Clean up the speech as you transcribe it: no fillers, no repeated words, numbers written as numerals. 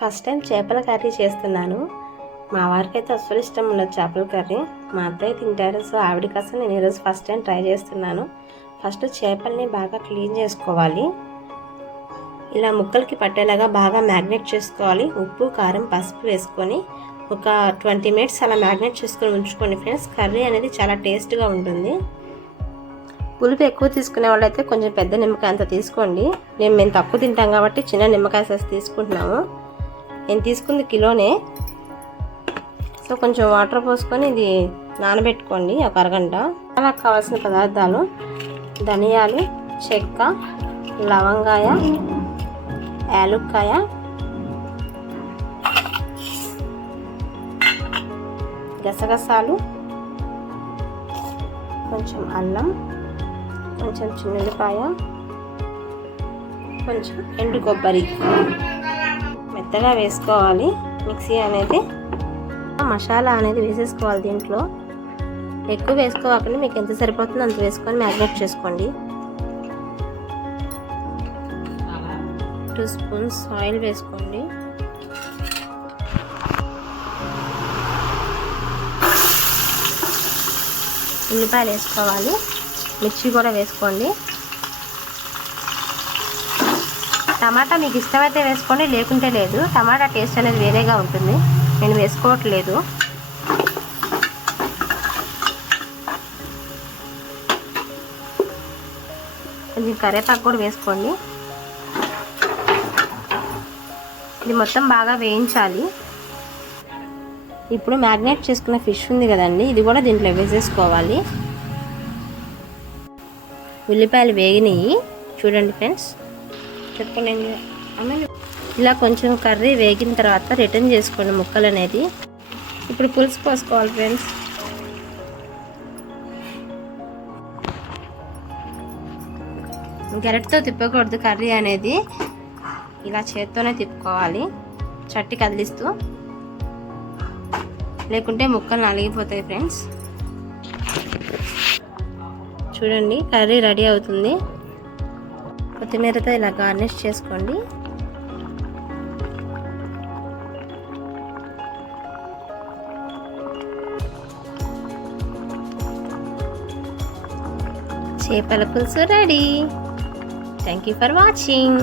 First time చేపల curry చేస్తున్నాను. మా వారికి అయితే అస్సలు ఇష్టం ఉండదు చేపల కర్రీ. మా అత్తయ్య తింటారు. సో ఆవిడ కోసం నేను ఈరోజు ఫస్ట్ టైం ట్రై చేస్తున్నాను. ఫస్ట్ చేపల్ని బాగా క్లీన్ చేసుకోవాలి. ఇలా ముక్కలకి పట్టేలాగా బాగా మ్యాగ్నేట్ చేసుకోవాలి. ఉప్పు, కారం, పసుపు వేసుకొని ఒక 20 మినిట్స్ అలా మ్యాగ్నేట్ చేసుకొని ఉంచుకోండి ఫ్రెండ్స్. కర్రీ అనేది చాలా టేస్ట్గా ఉంటుంది. పులుపు ఎక్కువ తీసుకునే వాళ్ళైతే కొంచెం పెద్ద నిమ్మకాయ అంత తీసుకోండి. మేము తక్కువ తింటాం కాబట్టి చిన్న నిమ్మకాయ సైజ్ తీసుకుంటున్నాము. నేను తీసుకుంది కిలోనే. సో కొంచెం వాటర్ పోసుకొని ఇది నానబెట్టుకోండి ఒక అరగంట. అలా కావాల్సిన పదార్థాలు: ధనియాలు, చెక్క, లవంగాయ, యాలుక్కాయ, గసగసాలు, కొంచెం అల్లం, కొంచెం చిన్నుల్లిపాయ, కొంచెం ఎండు కొబ్బరి మెత్తగా వేసుకోవాలి. మిక్సీ అనేది మసాలా అనేది వేసేసుకోవాలి. దీంట్లో ఎక్కువ వేసుకోవాలంటే మీకు ఎంత సరిపోతుందో అంత వేసుకొని మ్యాగ్నేట్ చేసుకోండి. 2 స్పూన్స్ ఆయిల్ వేసుకోండి. ఉల్లిపాయలు వేసుకోవాలి. మిర్చి కూడా వేసుకోండి. టమాటా మీకు ఇష్టమైతే వేసుకోండి, లేకుంటే లేదు. టమాటా టేస్ట్ అనేది వేరేగా ఉంటుంది. నేను వేసుకోవట్లేదు. కొంచెం కరివేపాకు కూడా వేసుకోండి. ఇది మొత్తం బాగా వేయించాలి. ఇప్పుడు మ్యాగ్నేట్ చేసుకున్న ఫిష్ ఉంది కదండి, ఇది కూడా దీంట్లో వేసేసుకోవాలి. ఉల్లిపాయలు వేగినాయి చూడండి ఫ్రెండ్స్. చెప్పండి. ఇలా కొంచెం కర్రీ వేగిన తర్వాత రిటర్న్ చేసుకోండి ముక్కలు అనేది. ఇప్పుడు పులుసు పోసుకోవాలి ఫ్రెండ్స్. గరిటతో తిప్పకూడదు కర్రీ అనేది, ఇలా చేత్తోనే తిప్పుకోవాలి, చట్టి కదిలిస్తూ, లేకుంటే ముక్కలు నలిగిపోతాయి ఫ్రెండ్స్. చూడండి కర్రీ రెడీ అవుతుంది. కొత్తిమీరతో ఇలా గార్నిష్ చేసుకోండి. చేపల పులుసు ready. Thank you for watching.